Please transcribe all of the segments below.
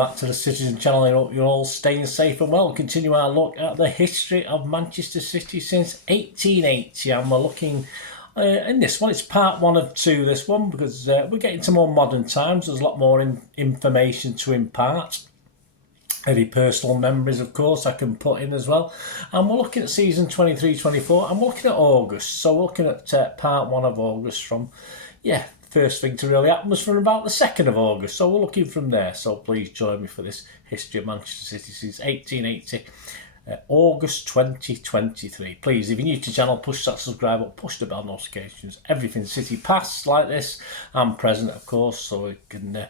back to the Citizen channel. I hope you're all staying safe and well. Continue our look at the history of Manchester City since 1880, and we're looking in this one. It's part 1 of 2, this one, because we're getting to more modern times. There's a lot more information to impart. Any personal memories, of course, I can put in as well. And we're looking at season 23-24, and we're looking at August. So we're looking at part 1 of August from, first thing to really happen was from about the 2nd of August. So we're looking from there. So please join me for this history of Manchester City since 1880, August 2023. Please, if you're new to the channel, push that subscribe button, push the bell notifications. Everything City past like this and present, of course, so it can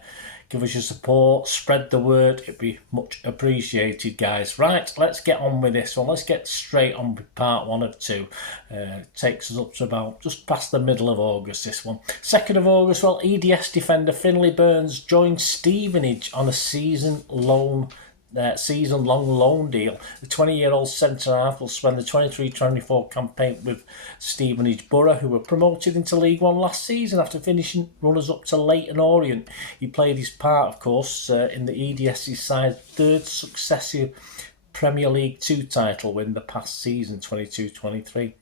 give us your support, spread the word. It'd be much appreciated, guys. Right, let's get on with this one. Let's get straight on with part 1 of 2. It takes us up to about just past the middle of August, this one. 2nd of August, well, EDS defender Finlay Burns joined Stevenage on a season-long loan deal. The 20-year-old centre-half will spend the 23-24 campaign with Stevenage Borough, who were promoted into League One last season after finishing runners-up to Leyton Orient. He played his part, of course, in the EDS's side's 3rd successive Premier League 2 title win the past season, 22-23.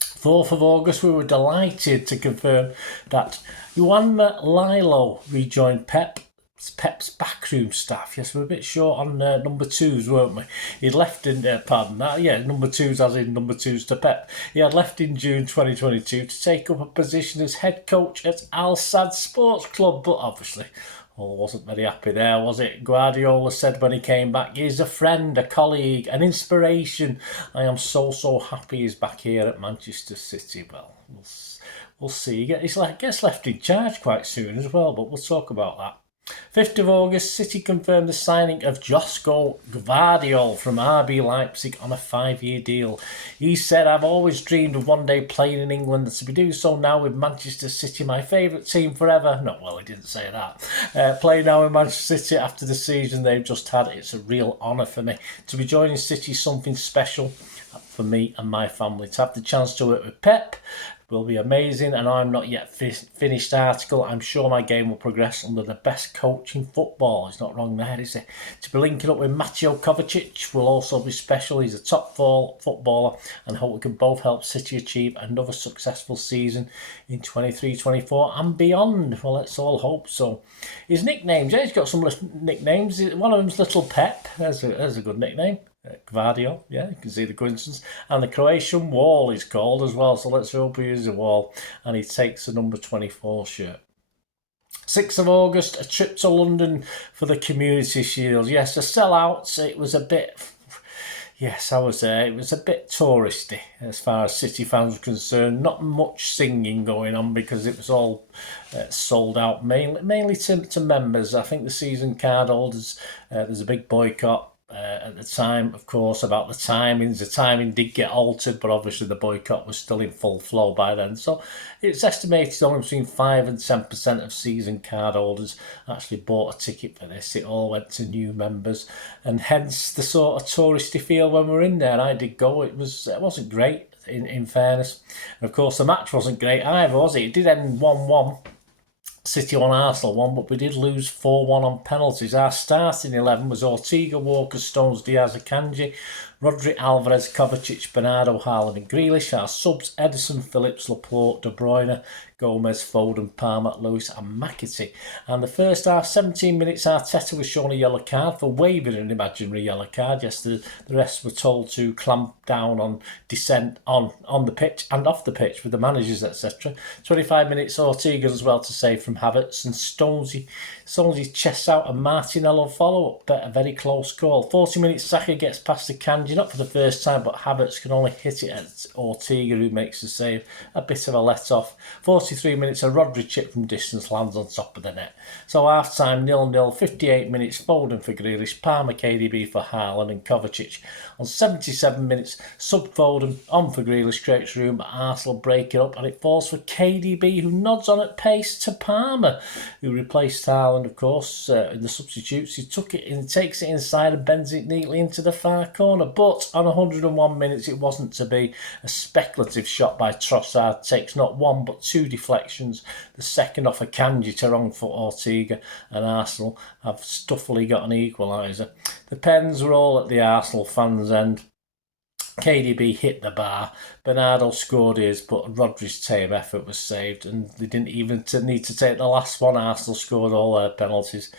4th of August, we were delighted to confirm that Juanma Lilo rejoined Pep's backroom staff. Yes, we're a bit short on number 2s, weren't we? He'd left in, number 2s as in number 2s to Pep. He had left in June 2022 to take up a position as head coach at Al Sadd Sports Club, but obviously wasn't very happy there, was it? Guardiola said when he came back, he's a friend, a colleague, an inspiration. I am so happy he's back here at Manchester City. Well, we'll see. He gets left in charge quite soon as well, but we'll talk about that. 5th of August, City confirmed the signing of Josko Gvardiol from RB Leipzig on a 5-year deal. He said, I've always dreamed of one day playing in England, and to be doing so now with Manchester City, my favourite team forever. No, well, he didn't say that. Playing now in Manchester City after the season they've just had, it's a real honour for me. To be joining City is something special for me and my family. To have the chance to work with Pep will be amazing, and I'm not yet finished article. I'm sure my game will progress under the best coach in football. He's not wrong there, is he? To be linking up with Mateo Kovacic will also be special. He's a top 4 footballer, and hope we can both help City achieve another successful season in 23-24 and beyond. Well, let's all hope so. His nicknames, he's got some nicknames. One of them's Little Pep. There's a good nickname. Gvardiol, you can see the coincidence. And the Croatian Wall is called as well, so let's hope he is a wall. And he takes the number 24 shirt. 6th of August, a trip to London for the Community Shield. Yes, a sellout. It was a bit... Yes, I was there. It was a bit touristy as far as City fans were concerned. Not much singing going on because it was all sold out, mainly to members. I think the season card holders, there's a big boycott. At the time, of course, about the timings. The timing did get altered, but obviously the boycott was still in full flow by then. So it's estimated only between 5 and 10% of season card holders actually bought a ticket for this. It all went to new members, and hence the sort of touristy feel when we were in there. I did go. It wasn't great, in fairness. And of course, the match wasn't great either, was it? It did end 1-1. City won, Arsenal won, but we did lose 4-1 on penalties. Our starting 11 was Ortega, Walker, Stones, Diaz, Akanji, Rodri, Alvarez, Kovacic, Bernardo, Haaland and Grealish. Our subs, Edison, Phillips, Laporte, De Bruyne, Gomez, Foden, Palmer, Lewis and McAtee. And the first half, 17 minutes, Arteta was shown a yellow card for waving an imaginary yellow card. Yes, the rest were told to clamp down on dissent on the pitch and off the pitch with the managers, etc. 25 minutes, Ortega as well to save from Havertz, and Stonesy chests out and Martinello follow-up. A very close call. 40 minutes, Saka gets past the Kanji, not for the first time, but Havertz can only hit it at Ortega, who makes the save. A bit of a let-off. 43 minutes, a Rodri chip from distance lands on top of the net. So half-time, 0-0. 58 minutes, Foden for Grealish, Palmer, KDB for Haaland and Kovacic. On 77 minutes, sub-Foden on for Grealish, creates room, but Arsenal break it up, and it falls for KDB, who nods on at pace to Palmer, who replaced Haaland, of course, in the substitutes. He took it and takes it inside and bends it neatly into the far corner. but on 101 minutes it wasn't to be. A speculative shot by Trossard takes not one but two deflections, the second off a Kanji to wrong foot Ortega, and Arsenal have stuffily got an equaliser. The pens were all at the Arsenal fans' end. KDB hit the bar, Bernardo scored his, but Rodri's tame effort was saved, and they didn't even need to take the last one. Arsenal scored all their penalties.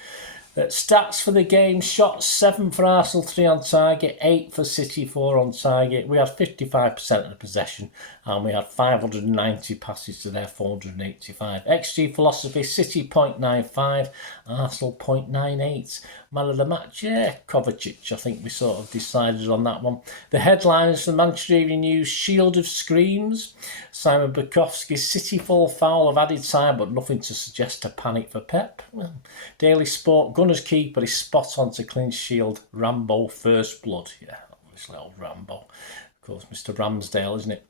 Stats for the game: shots 7 for Arsenal, 3 on target, 8 for City, 4 on target. We had 55% of the possession, and we had 590 passes to their 485. XG philosophy: City 0.95, Arsenal 0.98. Man of the match, yeah, Kovacic. I think we sort of decided on that one. The headlines from Manchester Evening News: Shield of Screams, Simon Bukowski, City full foul of added time, but nothing to suggest a panic for Pep. Well, Daily Sport: Gunners keeper is spot on to clinch Shield, Rambo first blood. Yeah, obviously old Rambo. Of course, Mr. Ramsdale, isn't it?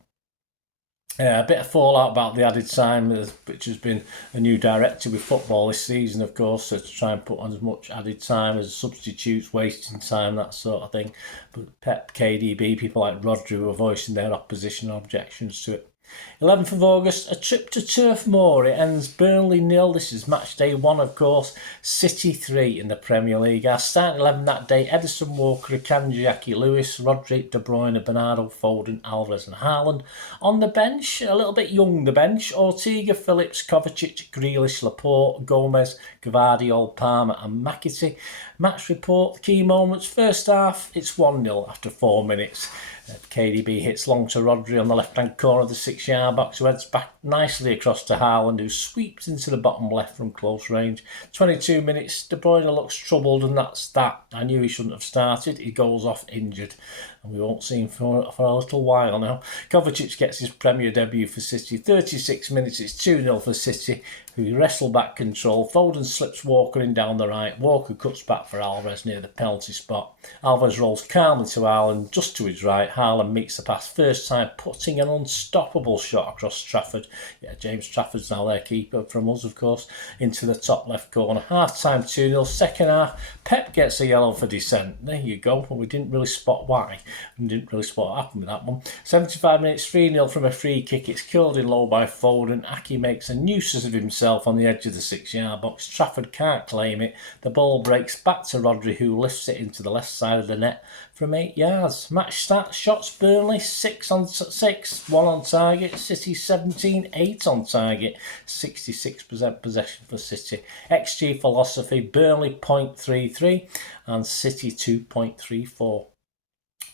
A bit of fallout about the added time, which has been a new directive with football this season, of course, so to try and put on as much added time as substitutes, wasting time, that sort of thing. But Pep, KDB, people like Rodri were voicing their opposition and objections to it. 11th of August, a trip to Turf Moor. It ends Burnley 0. This is match day 1, of course. City 3 in the Premier League. Our starting 11 that day: Edison, Walker, Akanji, Aki, Lewis, Rodri, De Bruyne, Bernardo, Foden, Alvarez and Haaland. On the bench, a little bit young the bench: Ortega, Phillips, Kovacic, Grealish, Laporte, Gomez, Gvardiol, Palmer and McAtee. Match report: key moments. First half, it's 1-0 after 4 minutes. KDB hits long to Rodri on the left-hand corner of the 6-yard box, who heads back nicely across to Haaland, who sweeps into the bottom left from close range. 22 minutes, De Bruyne looks troubled, and that's that. I knew he shouldn't have started. He goes off injured, and we won't see him for a little while now. Kovacic gets his Premier debut for City. 36 minutes, it's 2-0 for City, who wrestle back control. Foden slips Walker in down the right. Walker cuts back for Alvarez near the penalty spot. Alvarez rolls calmly to Haaland, just to his right. Haaland meets the pass first time, putting an unstoppable shot across Trafford. Yeah, James Trafford's now their keeper from us, of course, into the top left corner. Half-time 2-0. Second half, Pep gets a yellow for dissent. There you go. Well, we didn't really spot why. We didn't really spot what happened with that one. 75 minutes, 3-0 from a free kick. It's killed in low by Foden. Aki makes a nuisance of himself on the edge of the 6-yard box. Trafford can't claim it. The ball breaks back to Rodri, who lifts it into the left side of the net from 8 yards. Match stats: shots Burnley 6 on 6, 1 on target. City 17, 8 on target, 66% possession for City. XG philosophy: Burnley 0.33 and City 2.34.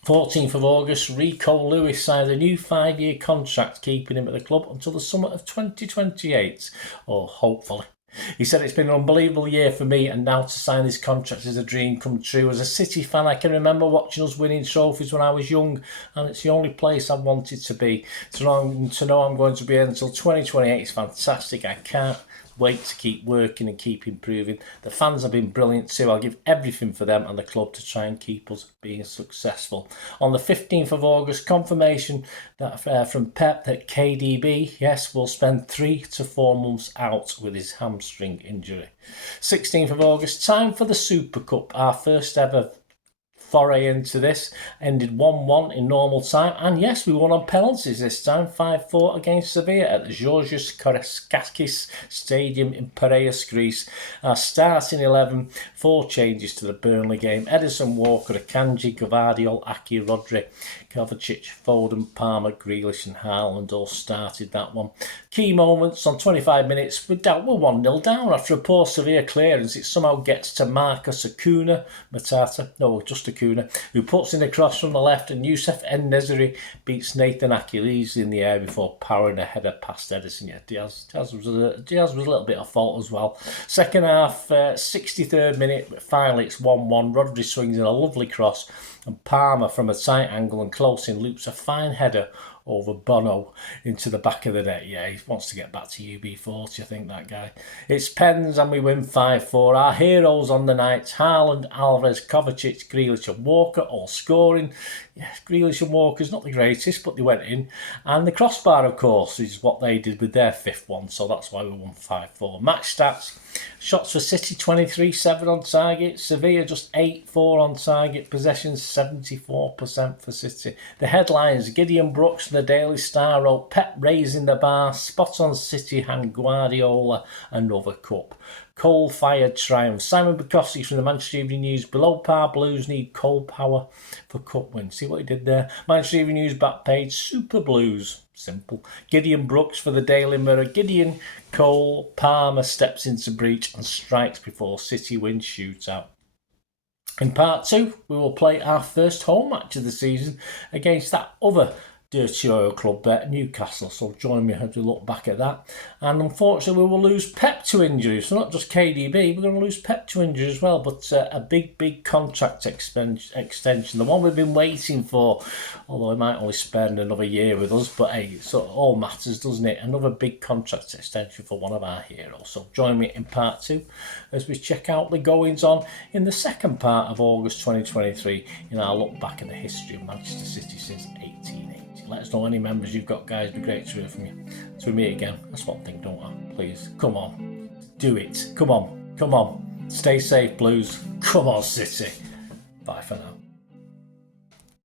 14th of August, Rico Lewis signed a new 5-year contract, keeping him at the club until the summer of 2028, or hopefully. He said, "It's been an unbelievable year for me, and now to sign this contract is a dream come true. As a City fan, I can remember watching us winning trophies when I was young, and it's the only place I've wanted to be. To know I'm going to be here until 2028 is fantastic. I can't wait to keep working and keep improving. The fans have been brilliant too. I'll give everything for them and the club to try and keep us being successful." On the 15th of August, confirmation that from Pep that KDB, yes, will spend 3 to 4 months out with his hamstring injury. 16th of August, time for the Super Cup, our first ever foray into this. Ended 1-1 in normal time, and yes, we won on penalties this time, 5-4 against Sevilla at the Georgios Karaskakis Stadium in Piraeus, Greece. Our starting 11, 4 changes to the Burnley game: Edison, Walker, Akanji, Gvardiol, Aki, Rodri, Kovacic, Foden, Palmer, Grealish and Haaland all started that one. Key moments: on 25 minutes, we're 1-0 down after a poor Sevilla clearance. It somehow gets to Marcus Acuna, who puts in a cross from the left, and Youssef En-Nesyri beats Nathan Achilles in the air before powering a header past Edison. Yeah, Diaz was a little bit of fault as well. Second half, 63rd minute, finally it's 1-1. Rodri swings in a lovely cross, and Palmer from a tight angle and close in loops a fine header over Bono into the back of the net. Yeah, he wants to get back to UB40, I think, that guy. It's pens and we win 5-4. Our heroes on the night, Haaland, Alvarez, Kovacic, Grealish and Walker all scoring. Yeah, Grealish and Walker's not the greatest, but they went in. And the crossbar, of course, is what they did with their 5th one, so that's why we won 5-4. Match stats, shots for City 23-7 on target, Sevilla just 8-4 on target, possessions 74% for City. The headlines, Gideon Brooks, the Daily Star wrote, Pep raising the bar, spot on City hand Guardiola, another cup. Coal-fired triumph. Simon Bukowski from the Manchester Evening News. Below par Blues need coal power for cup win. See what he did there? Manchester Evening News back page. Super Blues. Simple. Gideon Brooks for the Daily Mirror. Gideon, Cole, Palmer steps into breach and strikes before City win shootout. In part 2, we will play our first home match of the season against that other dirty oil club bet, Newcastle. So join me as we look back at that. And unfortunately, we will lose Pep to injury. So not just KDB, we're going to lose Pep to injury as well. But a big contract extension, the one we've been waiting for. Although he might only spend another year with us. But hey, so it all matters, doesn't it? Another big contract extension for one of our heroes. So join me in part 2 as we check out the goings on in the second part of August 2023 in our look back at the history of Manchester City since 1880. Let us know any members you've got, guys. It'd be great to hear from you. So we meet again. That's one thing, don't I? Please, come on. Do it. Come on. Stay safe, Blues. Come on, City. Bye for now.